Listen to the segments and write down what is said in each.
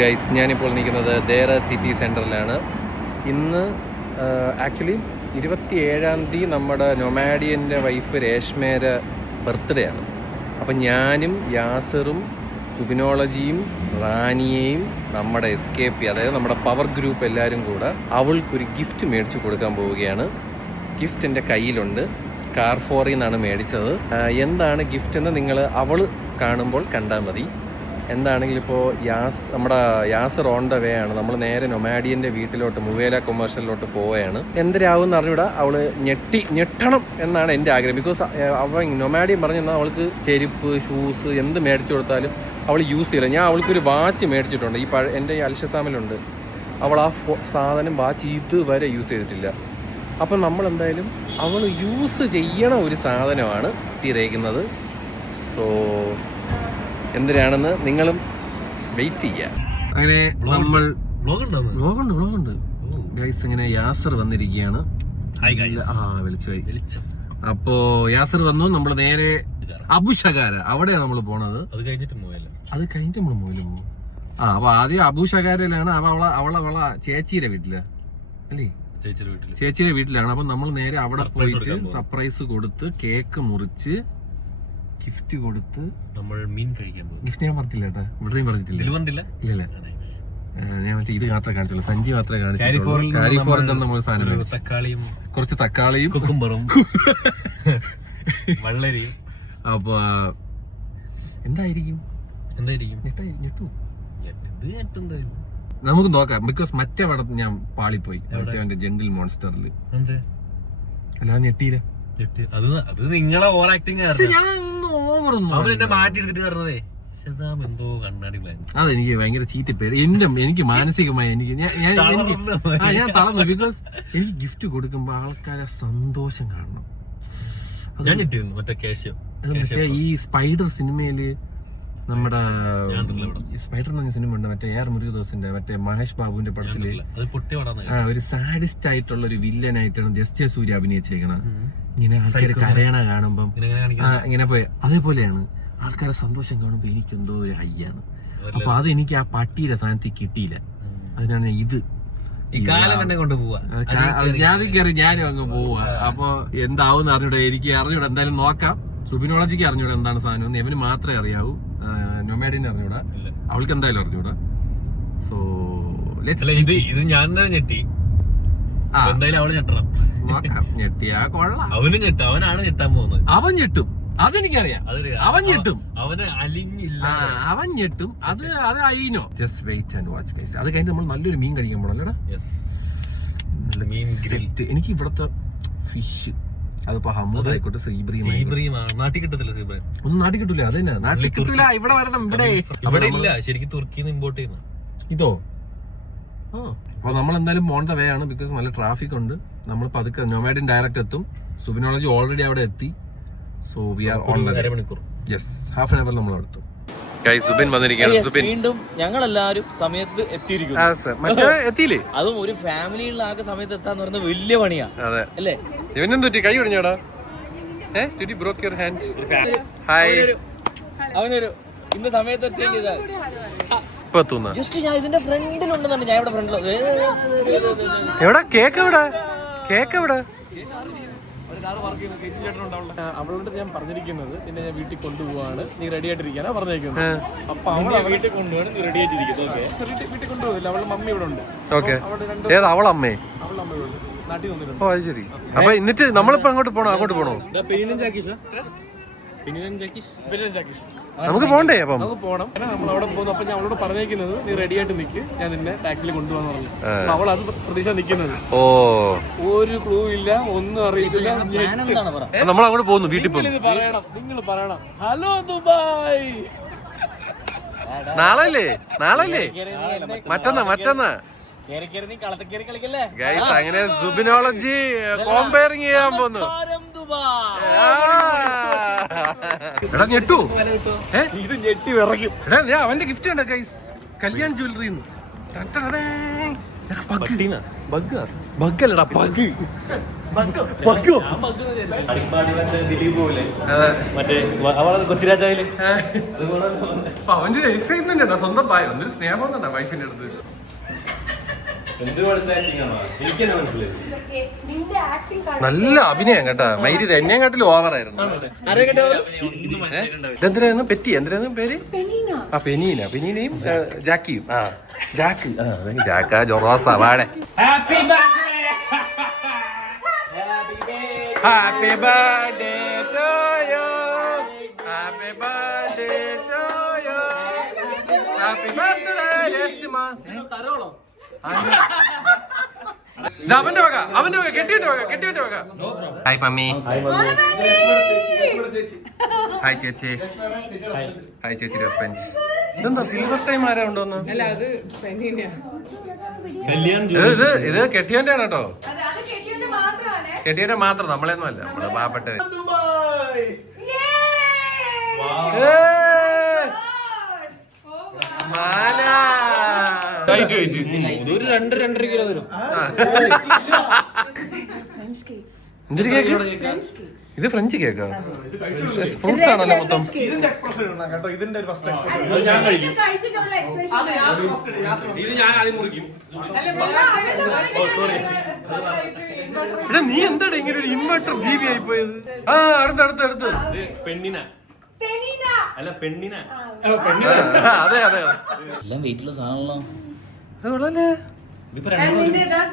Guys, ഞാനിപ്പോൾ നിൽക്കുന്നത് Deira city സെൻറ്ററിലാണ്. ഇന്ന് ആക്ച്വലി 27-ാം തീയതി നമ്മുടെ നൊമാഡിയൻ്റെ വൈഫ് രേഷ്മയുടെ ബർത്ത്ഡേ ആണ്. അപ്പം ഞാനും യാസറും സുബിനോളജിയും റാനിയെയും നമ്മുടെ എസ്കേപ്പി, അതായത് നമ്മുടെ പവർ ഗ്രൂപ്പ് എല്ലാവരും കൂടെ അവൾക്കൊരു ഗിഫ്റ്റ് മേടിച്ച് കൊടുക്കാൻ പോവുകയാണ്. ഗിഫ്റ്റ് എൻ്റെ കയ്യിലുണ്ട്. കാർഫോറിൽ നിന്നാണ് മേടിച്ചത്. എന്താണ് ഗിഫ്റ്റ് എന്ന് നിങ്ങൾ അവൾ കാണുമ്പോൾ കണ്ടാൽ മതി. എന്താണെങ്കിലും ഇപ്പോൾ നമ്മുടെ യാസർ ഓൺ ദ വേ ആണ്. നമ്മൾ നേരെ നൊമാഡിയൻ്റെ വീട്ടിലോട്ട് മുവേല കൊമേഴ്ഷ്യലിലോട്ട് പോവുകയാണ്. എന്തരാവും അറിഞ്ഞൂടാ, അവൾ ഞെട്ടണം എന്നാണ് എൻ്റെ ആഗ്രഹം. ബിക്കോസ് അവൻ നൊമാഡിയൻ പറഞ്ഞു തന്നാൽ അവൾക്ക് ചെരുപ്പ്, ഷൂസ് എന്ത് മേടിച്ചു കൊടുത്താലും അവൾ യൂസ് ചെയ്യില്ല. ഞാൻ അവൾക്കൊരു വാച്ച് മേടിച്ചിട്ടുണ്ട്. എൻ്റെ ഈ അൽഷസാമിലുണ്ട്. അവൾ ആ സാധനം വാച്ച് ഇതുവരെ യൂസ് ചെയ്തിട്ടില്ല. അപ്പം നമ്മളെന്തായാലും അവൾ യൂസ് ചെയ്യണ ഒരു സാധനമാണ് എത്തിയിരിക്കുന്നത്. സോ എന്തിനാണെന്ന് നിങ്ങളും വെയിറ്റ് ചെയ്യുക. അങ്ങനെ നമ്മൾ വ്ളോഗുണ്ട് ഗൈസ്. ഇങ്ങനെ യാസർ വന്നിരിക്കുകയാണ്. വിളിച്ചു. അപ്പോ യാസർ വന്നു. നമ്മൾ നേരെ അബുഷകാര അവിടെയാണ് നമ്മൾ പോണത്. അത് കഴിഞ്ഞിട്ട് നമ്മൾ മോയില് പോകും. അപ്പൊ ആദ്യം അബുഷകാരയിലാണ്. അവളെ ചേച്ചിയുടെ വീട്ടില് അല്ലേ, ചേച്ചിയുടെ വീട്ടിലാണ്. അപ്പൊ നമ്മൾ നേരെ അവിടെ പോയിട്ട് സർപ്രൈസ് കൊടുത്ത് കേക്ക് മുറിച്ച് ഗിഫ്റ്റ് കൊടുത്ത് നമ്മൾ മീൻ കഴിക്കാൻ പോകും. ഗിഫ്റ്റ് ഞാൻ പറഞ്ഞില്ല കേട്ടാ, ഇവിടെയും പറഞ്ഞിട്ടില്ല. ഇല്ല ഞാൻ മറ്റേ ഇത് മാത്രമേ കാണിച്ചുള്ളൂ. സഞ്ജി മാത്രമേ കാണിച്ചുള്ളൂ. കാരിഫോറിൽ തന്നെ നമ്മൾ സാധനം തക്കാളിയും കുറച്ച് തക്കാളിയും കുക്കുംബറും വളരെ. അപ്പൊ എന്തായിരിക്കും നമുക്ക് നോക്കാം. ബിക്കോസ് മറ്റേ പടം ഞാൻ പാളിപ്പോയി. മറ്റേ ജെന്റിൽ മോൺസ്റ്ററിൽ അല്ലാതെ ഞെട്ടിയില്ല. അത് നിങ്ങളെ ഓവർ ആക്ടിങ്. അതെനിക്ക് ഭയങ്കര ചീറ്റ് പേര്. എനിക്ക് മാനസികമായി ഞാൻ തളർന്നു. ബിക്കോസ് എനിക്ക് ഗിഫ്റ്റ് കൊടുക്കുമ്പോ ആൾക്കാരെ സന്തോഷം കാണണം. മറ്റേ ഈ സ്പൈഡർ സിനിമയില് നമ്മുടെ സ്പൈഡർ എന്ന് പറഞ്ഞ സിനിമ ഉണ്ട്, മറ്റേ AR മുരുകദോസിന്റെ, മറ്റേ മഹേഷ് ബാബുവിന്റെ പടത്തില് ഒരു സാഡിസ്റ്റ് ആയിട്ടുള്ള ഒരു വില്ലനായിട്ടാണ് ജസ്റ്റിയ സൂര്യ അഭിനയിച്ചേക്കണം. ഇങ്ങനെ ആൾക്കാർ കരയണ കാണുമ്പം ഇങ്ങനെ പോയി അതേപോലെയാണ്. ആൾക്കാരെ സന്തോഷം കാണുമ്പോ എനിക്കെന്തോ ഒരു ഹയ്യാണ്. അപ്പൊ അത് എനിക്ക് ആ പട്ടിയുടെ സ്ഥാനത്ത് കിട്ടിയില്ല. അതിനാണ് ഇത് ഞാനും അങ്ങ് പോവാ. അപ്പൊ എന്താവും അറിഞ്ഞൂടാ, എനിക്ക് അറിഞ്ഞൂടാ. എന്തായാലും നോക്കാം. സുബിനോളജിക്ക് അറിഞ്ഞൂടാ എന്താണ് സാധനം. ഇവന് മാത്രമേ അറിയാവൂ. നൊമാഡിനെ അറിഞ്ഞൂടാ. അവൾക്ക് എന്തായാലും അറിഞ്ഞൂടാ. സോ ഇത് ഞാൻ ഞെട്ടി. എന്തായാലും അവള് ഞെട്ടണം. നോക്കാം. ഞെട്ടിയാ കൊള്ളാം. അവനാണ് ഞെട്ടാൻ പോകുന്നത്. അവൻ ഞെട്ടും, അതെനിക്കറിയാം. അവൻ ഞെട്ടും, അവൻ ഞെട്ടും. അത് അയിനോ. Just wait and watch guys. അത് കഴിഞ്ഞ് നമ്മൾ നല്ലൊരു മീൻ കഴിക്കാൻ പോണല്ലേടാ. എനിക്ക് ഇവിടുത്തെ ഫിഷ്, അതിപ്പോ ഹമ്മൂദ് ആയിക്കോട്ടെ, നാട്ടിൽ കിട്ടത്തില്ല. ഒന്നും നാട്ടിൽ കിട്ടൂല. അത് തന്നെ നാട്ടിൽ കിട്ടൂല. ഇവിടെ വരണം. ഇവിടെ ഇല്ല. ശരിക്കും തുർക്കിന്ന് ഇമ്പോർട്ട് ചെയ്യുന്ന ഇതോ. അപ്പൊ നമ്മൾ എന്തായാലും ഓൺ ദ വേ ആണ്. ബിക്കോസ് നല്ല ട്രാഫിക് ഉണ്ട്. നമ്മൾ പതുക്കെ നൊമാഡിൻ ഡയറക്റ്റ് എത്തും. സുബിനോളജി ഓൾറെഡി അവിടെ എത്തി. So we R on the അരമണിക്കൂർ. യെസ്, ഹാഫ് ആൻ അവർ നമ്മൾ എടുത്തു. സുബിൻ വന്നിരിക്കുകയാണ്. വീണ്ടും ഞങ്ങളെല്ലാവരും സമയത്ത് എത്തിയിരിക്കും. അതും ഒരു ഫാമിലിയുള്ള ആകെ സമയത്ത് എത്താന്ന് പറയുന്നത് വലിയ പണിയാ. അതെ അല്ലേ? ഇവനെന്തുറ്റി കൈ ഒടിഞ്ഞോടാ? ബ്രോക്ക് യുവർ ഹാൻഡ്. ഹായ്. അവനൊരു ഇന്ന് സമയത്ത് എത്തുകയും ചെയ്താൽ ജസ്റ്റ് ഞാൻ ഇതിന്റെ ഫ്രണ്ടിലുണ്ടെന്നുണ്ട്. ഞാൻ ഇവിടെ ഫ്രണ്ടിൽ എവിടെ കേക്ക് എവിടെ അവളോട് ഞാൻ പറഞ്ഞിരിക്കുന്നത് നിന്നെ ഞാൻ വീട്ടിൽ കൊണ്ടുപോവാണ്, നീ റെഡി ആയിട്ടിരിക്കാനാ പറഞ്ഞേക്കുന്നത്. അപ്പൊ അവളെ വീട്ടിൽ കൊണ്ടുപോവാണ്, നീ റെഡി ആയിട്ടിരിക്കുന്നത്. വീട്ടിൽ കൊണ്ടുപോകില്ല, അവളുടെ മമ്മി ഇവിടെ ഉണ്ട്. അവളെ അമ്മ ഇവിടെ ഉണ്ട്, നാട്ടിൽ വന്നിട്ടുണ്ട്. ഓ അത് ശരി. അപ്പൊ എന്നിട്ട് നമ്മളിപ്പോ അങ്ങോട്ട് പോണോ? നമുക്ക് പോണ്ടേ? അപ്പം നമുക്ക് പോണം. നമ്മൾ അവിടെ പോകുന്നു. അപ്പൊ ഞാൻ അവളോട് പറഞ്ഞേക്കുന്നത് നീ റെഡി ആയിട്ട് നിൽക്ക്, ഞാൻ നിന്നെ ടാക്സിയിൽ കൊണ്ടുപോകാന്ന് പറഞ്ഞു. അവൾ അത് പ്രതീക്ഷ നിൽക്കുന്നത്. ഒരു ക്ലൂ ഇല്ല, ഒന്നും അറിയില്ല. നമ്മൾ അങ്ങോട്ട് പോകുന്നു. വീട്ടിൽ പോകുന്നു. നിങ്ങൾ പറയണം ഹലോ ദുബായ്. നാളെ മറ്റന്നാ ഗൈസ്. അങ്ങനെ സുബിനോളജി കോമ്പയറിങ് ചെയ്യാൻ പോകുന്നു. എടാ ഞെട്ടു. ഇത് ഞെട്ടി വിറയ്ക്കും. എടാ അവന്റെ ഗിഫ്റ്റ് ഉണ്ട് ഗൈസ്. കല്യാൺ ജ്വല്ലറി. ബഗ്ഗല്ലടാ ബഗ്. കൊച്ചിരാജാവില് അവന്റെ ഒരു എക്സൈറ്റ്മെന്റ് ഉണ്ടോ സ്വന്തം ഒന്നൊരു സ്നേഹം ഒന്നുണ്ടോ വൈഫിന്റെ അടുത്ത്? നല്ല അഭിനയം കേട്ടാ മൈരി എന്നെയും കാട്ടിലും ഓവറായിരുന്നു. ഇതെന്തിനായിരുന്നു പെറ്റി എന്തിനായിരുന്നു പേര്? ആ പെനീനയും ജാക്കിയും. ആ ജാക്ക് ജാക്ക ജൊറോസ വാടെ. Happy birthday to you, happy birthday to you, happy birthday Reshma. അവന്റെ വക കെട്ടിയുടെ വക. Hi mummy. ഹായ് ചേച്ചി. ഹായ് ചേച്ചി റെസ്പെൻസ്. ഇതെന്താ സിൽവർ ടൈം ആരാ ഉണ്ടോന്ന്? ഇത് കെട്ടിയോന്റെ ആണ് കേട്ടോ. കെട്ടിയോന്റെ മാത്രം, നമ്മളെയൊന്നും അല്ല, നമ്മള് പാവപ്പെട്ടത്. മാല 2-2.5 കിലോ വരും. എന്തൊരു കേക്ക്? ഇത് ഫ്രഞ്ച് കേക്കാ? ഫ്രൂട്ട്സ് ആണല്ലോ മൊത്തം. നീ എന്താണ് ഇങ്ങനെ ഒരു ഇൻവെർട്ടർ ജീവി ആയി പോയത്? ആ അടുത്ത് പെണ്ണിന അല്ല പെണ്ണിന. അതെ എല്ലാം വെയിറ്റുള്ള സാധനങ്ങളോ. അത് കൊള്ളാല്ലേ?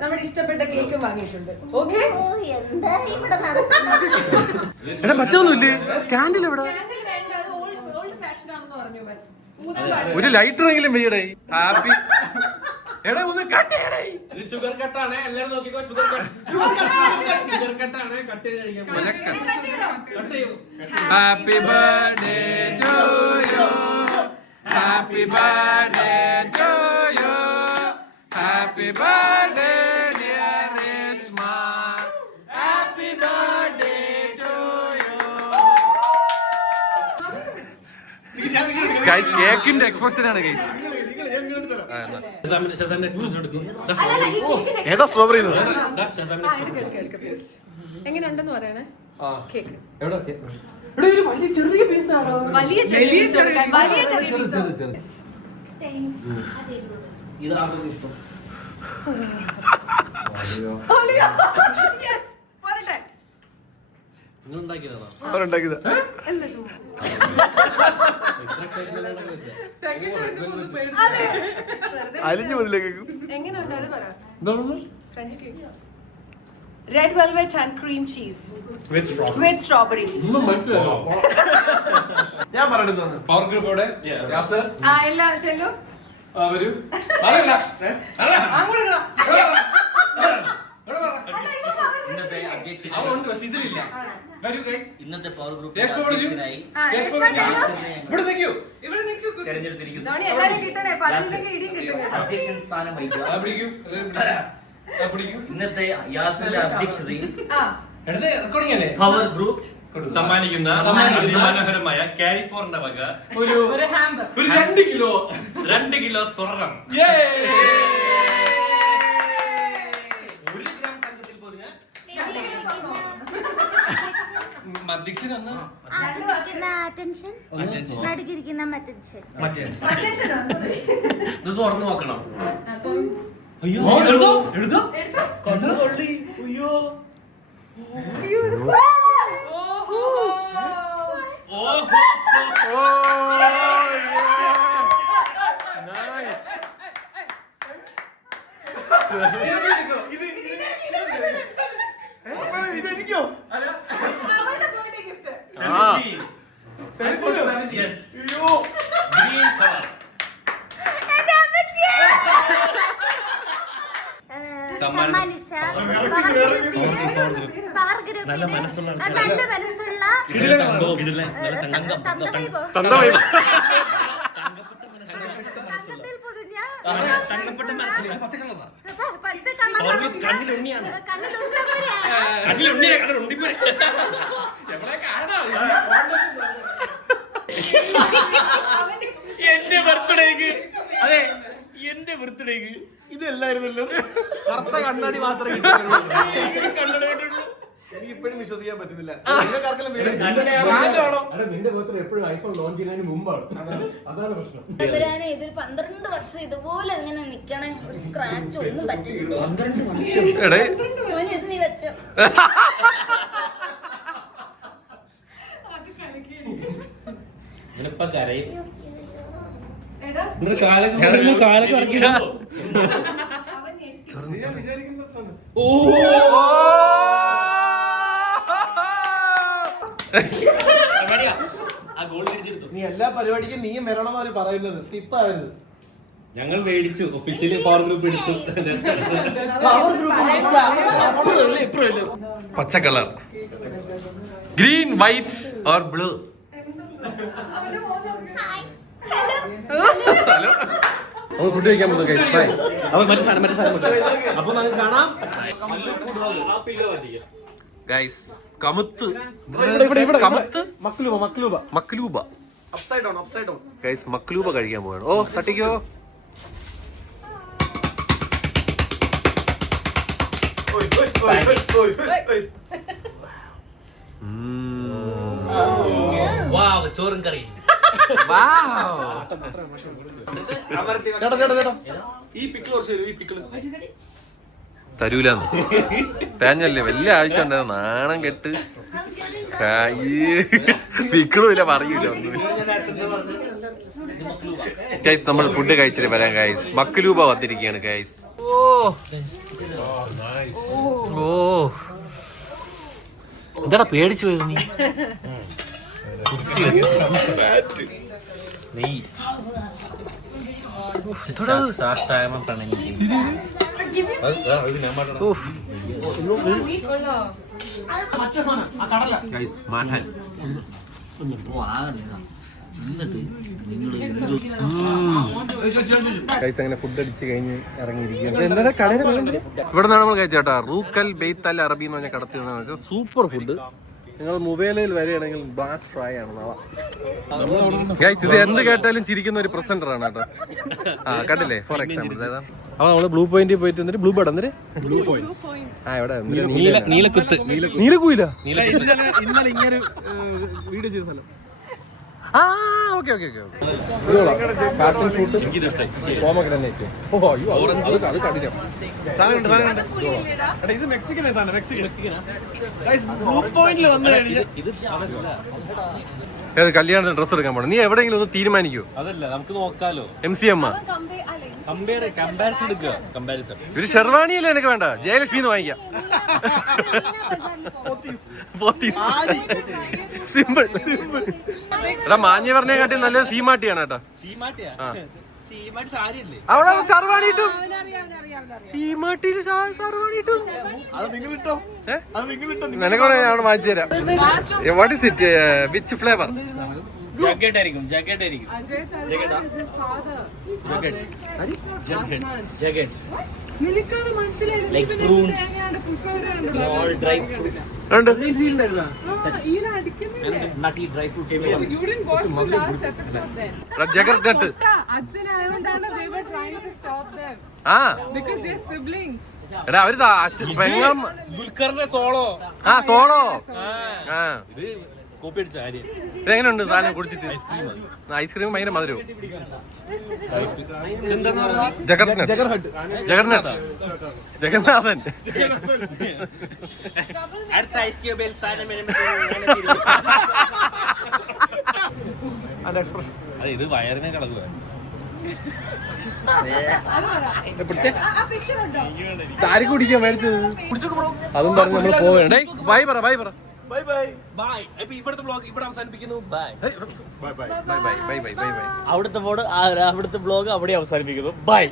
നമ്മുടെ ഇഷ്ടപ്പെട്ട കേക്ക് വാങ്ങിയിട്ടുണ്ട്. എടാ മറ്റൊന്നുമില്ലേ? ക്യാൻഡിൽ എവിടെ? ഒരു ലൈറ്ററെങ്കിലും വെയ്യടേ. ഹാപ്പി എടാ ഒന്ന് കട്ട് ചെയ്യടേ. ഇത് ഷുഗർ കട്ടാണ്, എല്ലാവരും നോക്കിക്കോ. ഷുഗർ കട്ടാണ്, കട്ട് ചെയ്ത് കഴിക്കാൻ. Happy birthday to you, happy birthday to you, happy birthday dear Reshma, happy birthday to you. Guys കേക്കിന്റെ എക്സ്പ്രഷൻ ആണ് ഗൈസ്. ഏതാ സ്ട്രോബെറി? എങ്ങനെയുണ്ടെന്ന് പറയണേ കേക്ക്. ചെറിയ പീസാണോ? വലിയ ചെറിയ പീസ്. അലിഞ്ഞു മുതലേക്ക് എങ്ങനെയുണ്ട് അത് പറ. French cake, red velvet and cream cheese with strawberries. ഞാൻ പറയുന്നത് പവർ ഗ്രൂപ്പോടെ ആ എല്ലാം ചെല്ലു. ഇന്നത്തെ പവർ ഗ്രൂപ്പ് തെരഞ്ഞെടുത്തിരിക്കുന്നു. അധ്യക്ഷൻ സ്ഥാനം വഹിക്കുക. ഇന്നത്തെ യാസിന്റെ അധ്യക്ഷതയിൽ പവർ ഗ്രൂപ്പ് സമ്മാനിക്കുന്ന അതിമനോഹരമായ കാലിഫോർണിയ വക ഒരു 2 കിലോ സ്വർണം. 1 ഗ്രാം തങ്കത്തിൽ പൊതിഞ്ഞ ഇത് തുറന്നു നോക്കണം. അയ്യോ എഴുതോ കൊള്ളി. അയ്യോ ഇതെനിക്കോ? സമ്മാനിച്ച പവർ ഗ്രൂപ്പിന് നല്ല മനസ്സുള്ള എന്റെ ബർത്ത്ഡേക്ക് ഇതല്ലായിരുന്നല്ലോ. കറുത്ത കണ്ണാടി മാത്രമേ കിട്ടുള്ളൂ. എനിക്ക് ഇപ്പോഴും വിശ്വസിക്കാൻ പറ്റുന്നില്ല. നിന്റെ ബർത്ത്ഡേ എപ്പോഴും ഐഫോൺ ലോഞ്ച് ചെയ്യുന്നതിന് മുമ്പാണ്. അതാണ് പ്രശ്നം. ഇതൊരു 12 വർഷം ഇതുപോലെ ഇങ്ങനെ നിക്കണേ, ഒരു സ്ക്രാച്ച് ഒന്നും പറ്റില്ല. എടേ മോനെ, ഇത് നീ വെച്ചോ. ഇവനിപ്പം കരയും. എടാ കാലൊക്കെ ഇറക്കിയ ആ ഗോൾ തിരിച്ചെടുത്തു. നീ എല്ലാ പരിപാടിക്കും നീയും വരണം അവര് പറയുന്നത്, സ്കിപ്പ് ആവരുത്. ഞങ്ങൾ മേടിച്ചു, ഒഫീഷ്യലി പവർ ഗ്രൂപ്പ് എടുത്തു. പച്ച colour, green, white or blue? Hello, നമ്മൾ ഫുഡ് കഴിക്കാൻ പോകുന്നു ഗൈസ്. ബൈ. അപ്പൊ നമുക്ക് കാണാം. ഗൈസ് കമുത്ത് കമത്ത് മക്ലൂബ മക്ലൂബ അപ്സൈഡ് ഡൗൺ. ഗൈസ് മക്ലൂബ കഴിക്കാൻ പോവാണ്. ഓ തട്ടിക്കോ. ചോറും കറി. ചേട്ടാ ഈ പിക്കിള് തരൂലെന്ന് തേഞ്ഞല്ലേ, വലിയ ആവശ്യം ഉണ്ടായിരുന്നു. നാണം കെട്ട് പിക്കിളുമില്ല, പറയൂല ഒന്നും. ഗൈസ് നമ്മൾ ഫുഡ് കഴിച്ചിട്ട് വരാം ഗൈസ്. മക്ലൂബ വന്നിരിക്കുകയാണ് ഗൈസ്. ഓ എന്താടാ പേടിച്ചു പോയത് നീ? മാറ്റാൻ അങ്ങനെ ഫുഡ് അടിച്ച് കഴിഞ്ഞ് ഇറങ്ങിയിരിക്കുകയാണ്. ഇവിടെ നിന്നാണ് നമ്മൾ കഴിച്ചേട്ടാ. റൂക്കൽ ബെയ്ത്ത് അൽ അറബി എന്ന് പറഞ്ഞ കടത്തി സൂപ്പർ ഫുഡ്. നിങ്ങൾ മൊബൈലിൽ വരികയാണെങ്കിൽ ബ്ലാസ്റ്റ് ഫ്രൈ ആണ്. ഗൈസ് ഇത് എന്ത് കേട്ടാലും ചിരിക്കുന്ന ഒരു പ്രസന്റർ ആണ് കേട്ടോ. ആ കണ്ടില്ലേ, ഫോർ എക്സാമ്പിൾ. അപ്പൊ നമ്മള് ബ്ലൂ പോയിന്റിൽ പോയിട്ട് എന്നിട്ട് ബ്ലൂ ബേർഡ് എന്നിട്ട് ബ്ലൂ പോയിന്റ് ഇവിടെ നീലക്കുത്ത് നീലക്കൂല ഇന്നലെ ഇങ്ങനെ വീഡിയോ ചെയ്ത സ്ഥലം. ആ okay okay okay passion fruit എനിക്കിത് ഇഷ്ടമായി. പോമഗ്രാനൈറ്റ്. ഓ അയ്യോ അത് കഠിനം സാധനം. ഇത് മെക്സിക്കൻ സാധനം. മെക്സിക്കൻ ബ്ലൂ പോയിന്റിൽ വന്നു കഴിഞ്ഞാൽ കല്യാണത്തിന് ഡ്രസ് എടുക്കാൻ പോകണം. നീ എവിടെയെങ്കിലും ഒന്ന് തീരുമാനിക്കൂ. അതല്ല, നമുക്ക് നോക്കാലോ. MCM കമ്പാരിസൺ എടുക്കുക. കമ്പാരിസൺ ഒരു ഷെർവാണിയല്ലേ എനിക്ക് വേണ്ട, ജയലക്ഷ്മി വാങ്ങിക്കാം. സിമ്പിൾ. എടാ മാഞ്ഞ പറഞ്ഞ കാട്ടി നല്ലത് സീമാട്ടിയാണ് കേട്ടോ. അവിടെ ഷെർവാണി ഇട്ടും സീമാട്ടിയിൽ ഷെർവാണി ഇട്ടും നിനക്ക് അവിടെ വാങ്ങിച്ചു തരാം. What is it, which flavour? Jacket ആയിരിക്കും. Like prunes, all dry fruits, nutty dry fruit. You didn't watch the last episode then. Juggernaut. They were trying to stop them ആ because they're siblings. എടാ അവര് പെങ്ങം. ദുൽഖറിന്റെ solo. ആ solo. ആ ഇത് copy അടിച്ച കാര്യം. ഇതെങ്ങനെയുണ്ട് സാധനം കുടിച്ചിട്ട്? ഐസ്ക്രീം ഭയങ്കര മധുരവും. ജഗർനട്ട് ജഗന്നാഥൻ. അടുത്ത ഐസ് ക്യൂബിൽ ഇത് വയറിനെ കളകുക. താരി കുടിക്കാൻ മേടിച്ചത് അതും പറഞ്ഞ് നമ്മള് പോവേണ്ടേ. ബൈ പറ ബൈ പറ. Bye bye bye. ഇപ്പൊ ഇവിടുത്തെ വ്ലോഗ് ഇവിടെ അവസാനിപ്പിക്കുന്നു. Bye bye bye bye bye bye bye. അവിടുത്തെ ബ്ലോഗ് അവിടെ അവസാനിപ്പിക്കുന്നു. ബൈ.